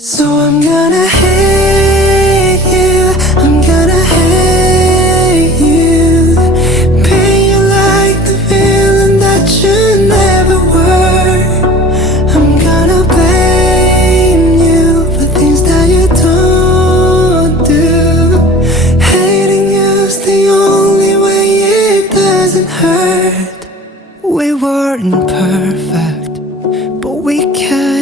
So I'm gonna hate you, I'm gonna hate you. Paint you like the villain that you never were. I'm gonna blame you for things that you don't do. Hating you's the only way it doesn't hurt. We weren't perfect, but we can